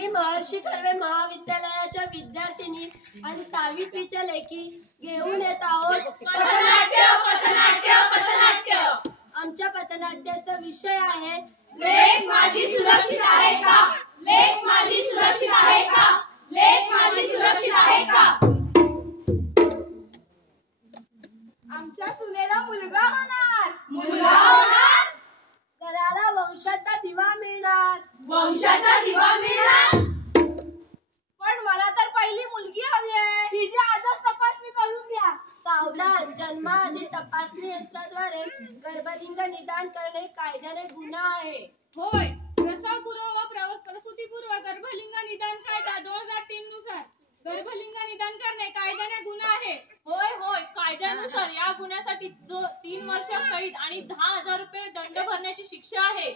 आम्ही महर्षी कर्वे महाविद्यालयाच्या विद्यार्थिनी आणि सावित्रीच्या लेखी घेऊन येत आहोत पथनाट्य पथनाट्य पथनाट्य। आमच्या पथनाट्याचा विषय आहे लेक माझी सुरक्षित आहे का? लेक माझी सुरक्षित आहे का? लेक माझी सुरक्षित आहे का? आमच्या सुनेला मुलगा होणार, मुलगा होणार, घराला वंशाचा दिवा मिळणार, वंशाचा दिवा मिळणार। पण मला तर पहिली मुलगी हवी आहे, तिची आजच तपासणी करून घ्या। सावधान, जन्माआधी तपासणी यंत्राद्वारे गर्भलिंग निदान करणे कायद्याने गुन्हा आहे। होय, प्रसवपूर्व व प्रसूतीपूर्व गर्भलिंग निदान कायदा 2003 नुसार गर्भलिंग निदान करणे कायद्याने गुन्हा आहे। होय होय, कायद्यानुसार या गुन्ह्यासाठी 3 वर्ष कैद आणि 10,000 रुपये दंड भरण्याची शिक्षा आहे।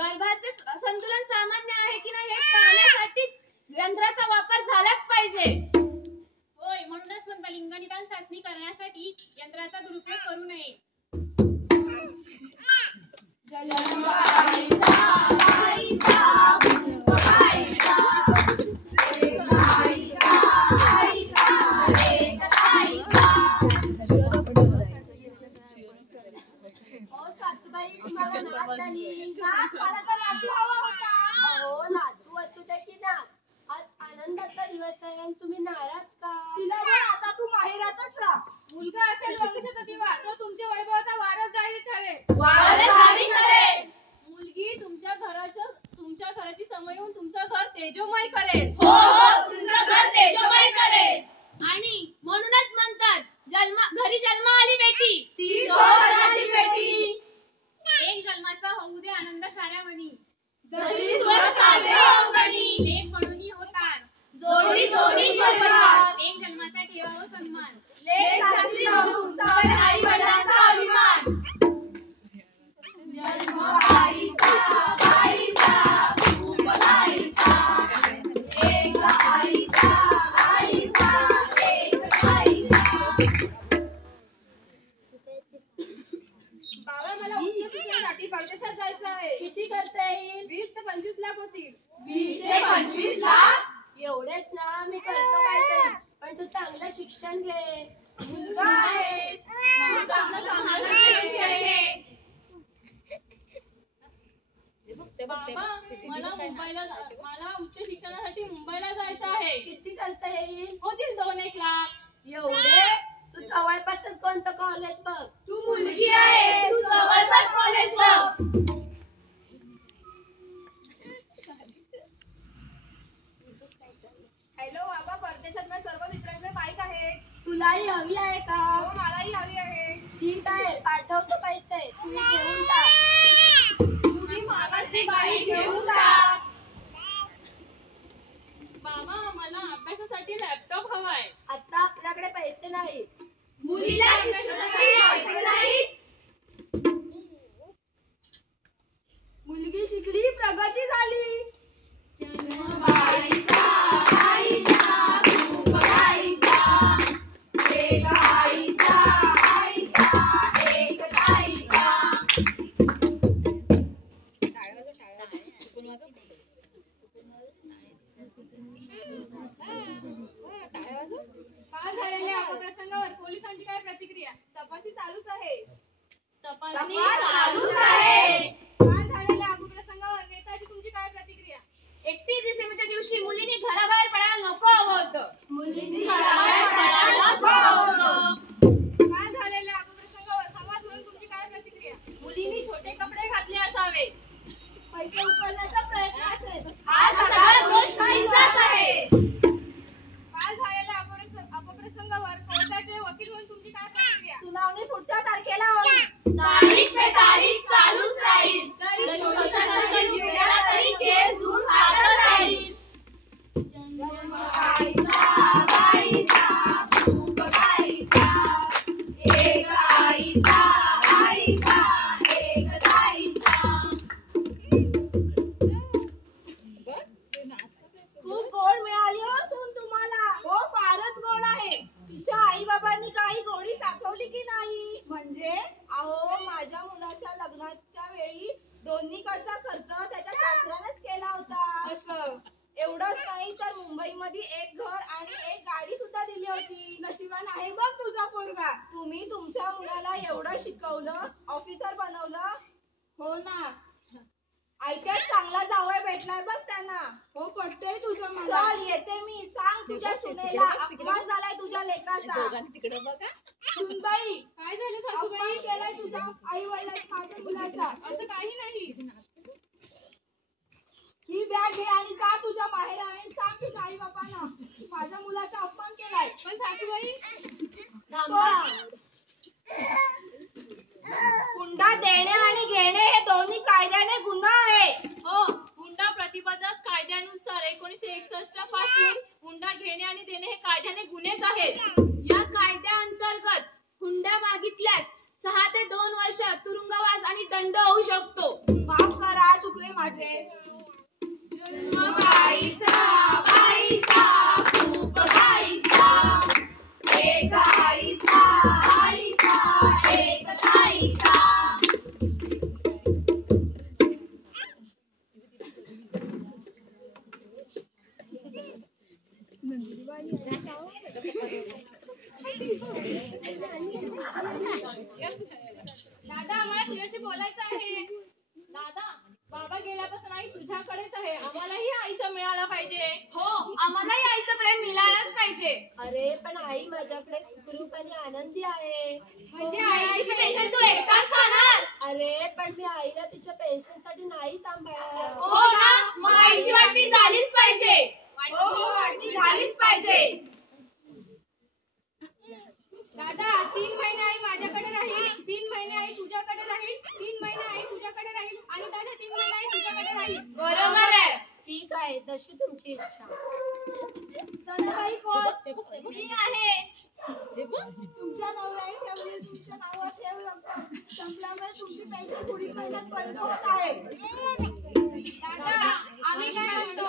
गर्भाचे संतुलन सामान्य आहे की नाही हे पाहण्यासाठीच यंत्राचा वापर झालाच पाहिजे। होय, म्हणूनच मग लिंग निदान चाचणी करण्यासाठी यंत्राचा दुरुपयोग करू नये। नातू असू दे की ना, आज आनंदाचा दिवस आहे आणि तुम्ही नाराज का? तिला पण आता तू माहेरातच राहा। मुलगा असेल वंशाचा दिवा, तो तुमच्या वैभवाचा वारसदारी ठरेल। वारसदारी ठरेल। मुलगी तुमच्या घराची समय होऊन तुमचं घर तेजोमय करेल। हो हो, तुमचं घर तेजोमय करेल। आणि म्हणूनच म्हणतात घरी जन्म आली बेटी ती घराची बेटी। एक जन्माचा होऊ दे आनंद साऱ्या मनी, जशी तुला साधे अंगणी। लेक म्हणून होतात जोडी दोन्ही परिवार। एक जन्माचा ठेवावं सन्मान, लेक सासरी राहून तुमचा आई वडिलांचा अभिमान। जन्म आईचा आईचा खूप आईचा, एक आईचा आईचा एक आईचा। बाबा मला उच्च शिक्षणासाठी परदेशात जायचं आहे। किती खर्च येईल? 20 ते 25 लाख होतील। 20 ते 25 लाख? एवढेच ना, मी करतो काहीतरी, पण तू चांगलं शिक्षण घे। मुलगा आहे म्हणून चांगलं शिक्षण घे। बाबा मला उच्च शिक्षणासाठी मुंबईला जायचं आहे। किती खर्च येईल? होतील 2-1 लाख। एवढे? तू जवळपासच कोणतं कॉलेज बघ। तू मुलगी आहे, तू जवळपास कॉलेज बघ। हॅलो बाबा, परदेशात माझ्या सर्व मित्रांकडे बाईक आहे। तुलाही हवी आहे का? हो, मलाही हवी आहे। ठीक आहे, पाठवतो पैसे, तू घेऊन टाक। तुम्ही मागासली बाई घेऊन टाक। बाबा मला अभ्यासासाठी लॅपटॉप हवाय। आता आपल्याकडे पैसे नाहीत। मुलीला शिक्षणासाठी पैसे नाहीत। मुलगी शिकली, प्रगती झाली। जन्म आईचा आईचा खूप आईचा, एक आईचा आईचा एक आईचा। काल झालेल्या अपप्रसंगावर पोलिसांची काय प्रतिक्रिया? तपासणी चालूच आहे। तपास चालूच आहे। काल झालेल्या अपप्रसंगावर नेताजी तुमची काय प्रतिक्रिया? 31 डिसेंबरच्या दिवशी मुलींनी घराबाहेर पडायला नको हवं होतं। मुलींनी घराबाहेर पडायला नको होतं। काल झालेल्या अपप्रसंगावर समाज म्हणून तुमची काय प्रतिक्रिया? मुलींनी छोटे कपडे घातले असावे। पैसे उकळण्याचा प्रयत्न असेल। हा सगळा दोष मुलींचाच आहे। काल झालेल्या अपप्रसंगावर कोर्टाचे वकील म्हणून तुमची काय प्रतिक्रिया? सुनावणी पुढच्या तारखेला होईल। तारीख पे तारीख चालूच राहील। एवढंच नाही तर मुंबईमध्ये एक घर आणि एक गाडी सुद्धा दिली होती. नशिबान आहे बघ तुझा पोरगा. तुम्ही तुमच्या मुलाला एवढं शिकवलं, ऑफिसर बनवलं. हो ना, ऐकत चांगला जावई भेटलाय बघ त्यांना. हो, पटतंय तुझं मला. चल येते मी. सांग तुझ्या सुनेला अपमान झालाय तुझ्या लेकाचा. सुनबाई, काय झालं सासूबाई? केलाय तुझ्या आई वडिलांनी माझ्या मुलाचा. असं काही नाही. ही बॅग घे आणि जा तुझ्या बाहेर आणि सांग तुझ्या आई बापांना माझ्या मुलाचा अपमान केलाय. पण सासूबाई, हुंडा देणे आणि घेणे हे दोन्ही कायद्याने गुन्हा आहे. हो, हुंडा प्रतिबंधक कायद्यानुसार 1961 पासून हुंडा घेणे आणि देणे हे कायद्याने गुन्हेच आहेत. या कायद्याअंतर्गत हुंडा मागितल्यास 6 ते 2 वर्ष तुरुंगवास आणि दंड होऊ शकतो. माफ करा, चुकले माझे. बाईचा बाईचा खूप बाईचा, एक आईचा आईचा एक ताईचा. दादा, आम्हाला तुझ्याशी बोलायचं आहे. दादा, बाबा गेल्यापासून आई तुझ्याकडेच आहे. आम्हालाही आईचं मिळालं पाहिजे. हो, आम्हालाही आईचं प्रेम मिळालंच पाहिजे. अरे पण आई माझ्याकडे सुखरूप आणि आनंदी आहे. म्हणजे आईची पेन्शन तू एकटाच खाणार. अरे पण मी आईला तिच्या पेन्शनसाठी नाही सांभाळणार. हो ना, मग आईची वाटणी झालीच पाहिजे. हो, वाटणी झालीच पाहिजे. दादा, 3 महिने आई माझ्याकडे राहील, 3 महिने आई तुझ्याकडे राहील, 3 महिने आई तुझ्याकडे राहील आणि दादा 3 महिने आई तुझ्याकडे राहील. बरोबर आहे. ठीक आहे, जशी तुमची इच्छा. सणाबाई कोण? मी आहे. तुमच्या नवऱ्याने ठेवली, तुमच्या नावावर ठेव रक्कम संपल्यामुळे तुमची पेन्शन पुढील महिन्यात बंद होत आहे. दादा, आम्ही काय असतो?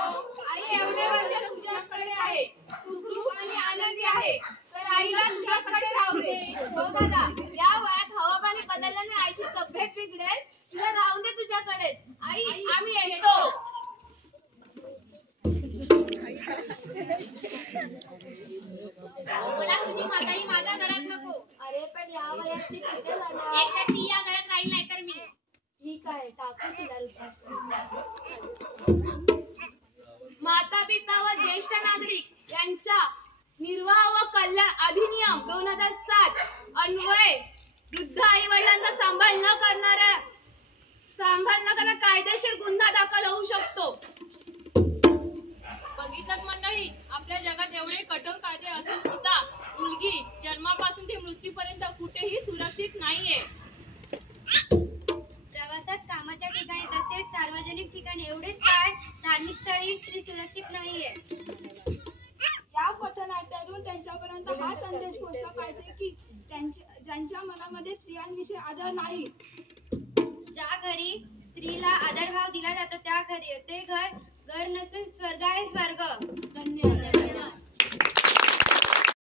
आई एवढे वर्ष तुझ्याकडे आहे, सुखरूप आणि आनंदी आहे, तर आईला तुझ्याकडे राहू दे. हो दादा, या वयात हवामान बदलल्याने आईची तब्येत बिघडेल. तुला राहून दे तुझ्याकडेच. आई, आम्ही येतो. मला तुझी म्हातारी माझ्या घरात नको. अरे पण या वयात ती कुठे जाणार? एकतर ती या घरात राहील नाही तर मी. ठीक आहे, टाकू तिला वृद्धाश्रमात. माता पिता व ज्येष्ठ नागरिक यांच्या निर्वाह व कल्याण अधिनियम 2007 अन्वये वृद्ध आई वडिलांचा सांभाळ न करणारा कायदेशीर गुन्हा दाखल होऊ शकतो. बघितलं मंडळी, आपल्या जगात एवढे कठोर कायदे असून सुद्धा मुलगी जन्मापासून ते मृत्यूपर्यंत कुठेही सुरक्षित नाहीये. प्रवासात, कामाच्या ठिकाणी तसेच सार्वजनिक ठिकाणी एवढेच काय धार्मिक स्थळी स्त्री सुरक्षित नाहीये. या पथनाट्यातून त्यांच्यापर्यंत हा संदेश पोहोचला पाहिजे की ज्यांच्या मनामध्ये स्त्रियांविषयी आदर नाही. ज्या घरी स्त्रीला आदरभाव दिला जातो त्या घरी ते घर नसून स्वर्ग आहे. स्वर्ग. धन्यवाद.